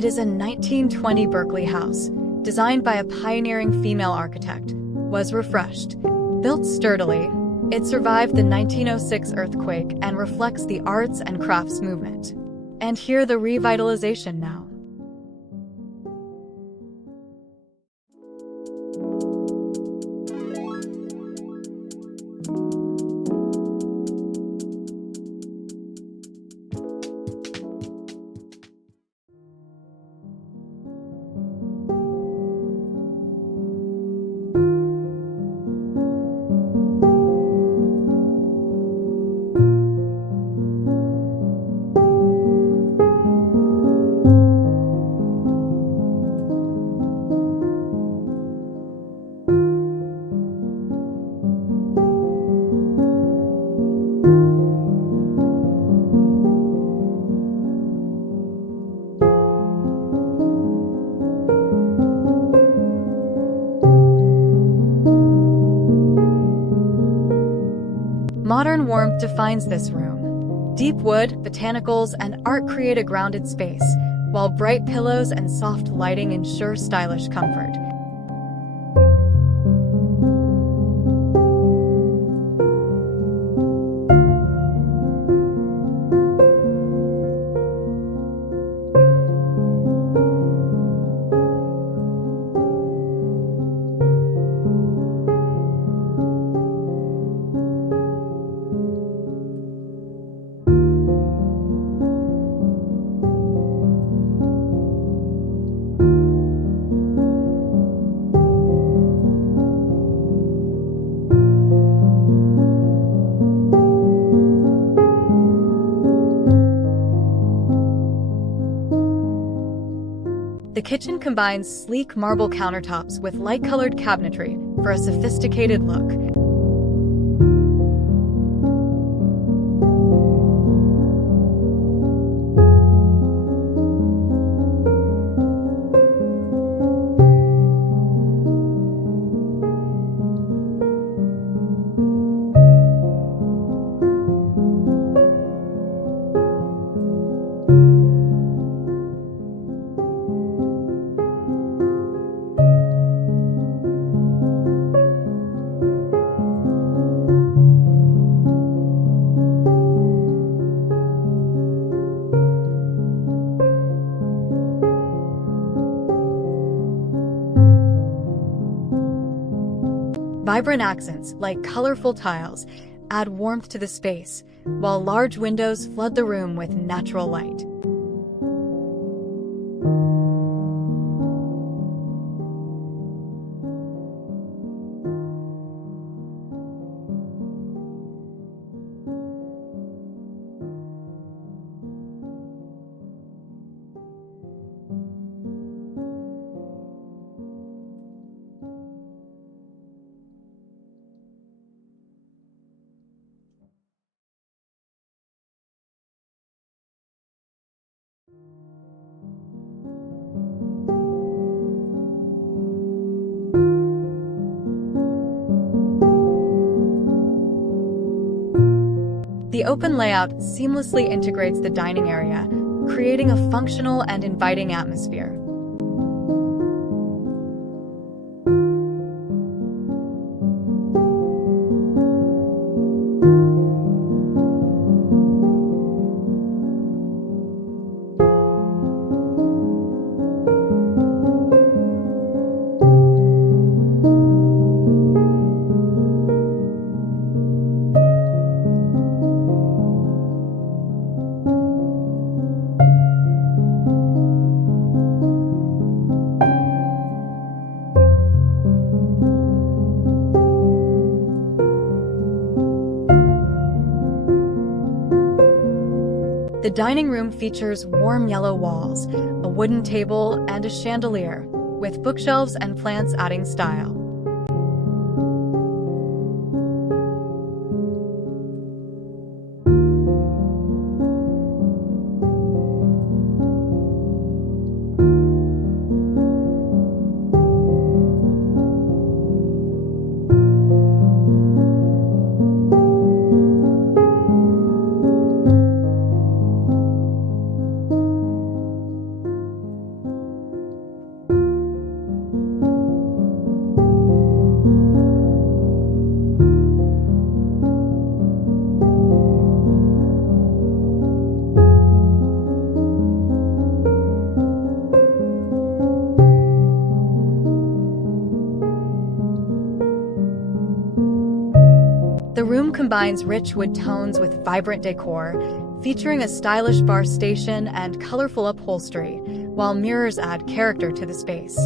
It is a 1920 Berkeley house, designed by a pioneering female architect, was refreshed. Built sturdily, it survived the 1906 earthquake and reflects the arts and crafts movement. And hear the revitalization now. Modern warmth defines this room. Deep wood, botanicals, and art create a grounded space, while bright pillows and soft lighting ensure stylish comfort. The kitchen combines sleek marble countertops with light-colored cabinetry for a sophisticated look. Vibrant accents, like colorful tiles, add warmth to the space, while large windows flood the room with natural light. The open layout seamlessly integrates the dining area, creating a functional and inviting atmosphere. The dining room features warm yellow walls, a wooden table, and a chandelier, with bookshelves and plants adding style. combines rich wood tones with vibrant decor, featuring a stylish bar station and colorful upholstery, while mirrors add character to the space.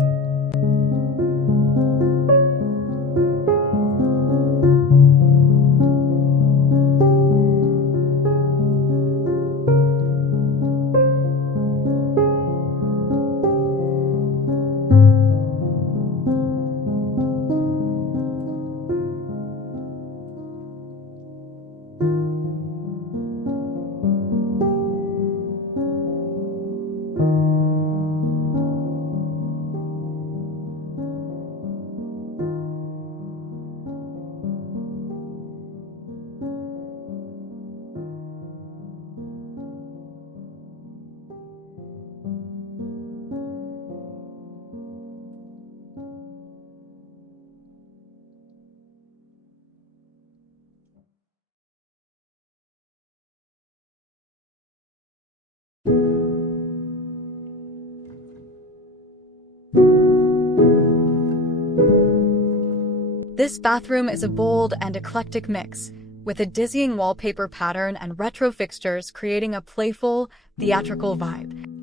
This bathroom is a bold and eclectic mix, with a dizzying wallpaper pattern and retro fixtures creating a playful, theatrical vibe.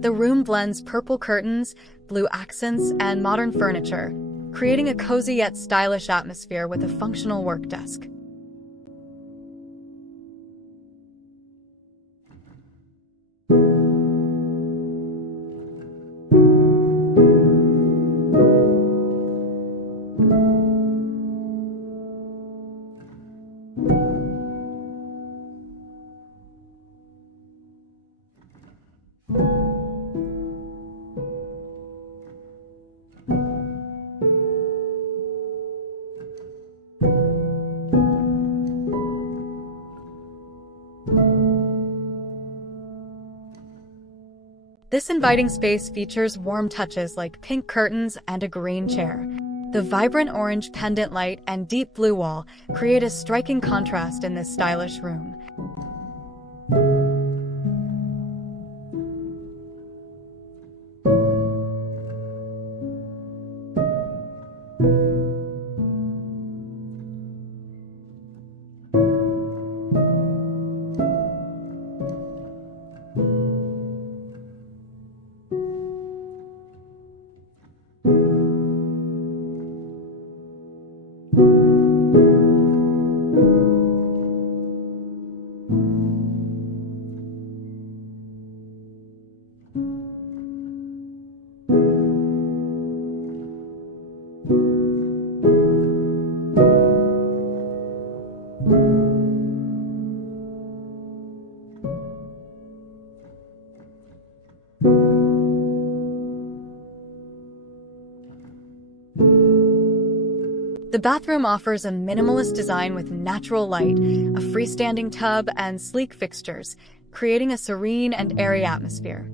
The room blends purple curtains, blue accents, and modern furniture, creating a cozy yet stylish atmosphere with a functional work desk. This inviting space features warm touches like pink curtains and a green chair. The vibrant orange pendant light and deep blue wall create a striking contrast in this stylish room. The bathroom offers a minimalist design with natural light, a freestanding tub, and sleek fixtures, creating a serene and airy atmosphere.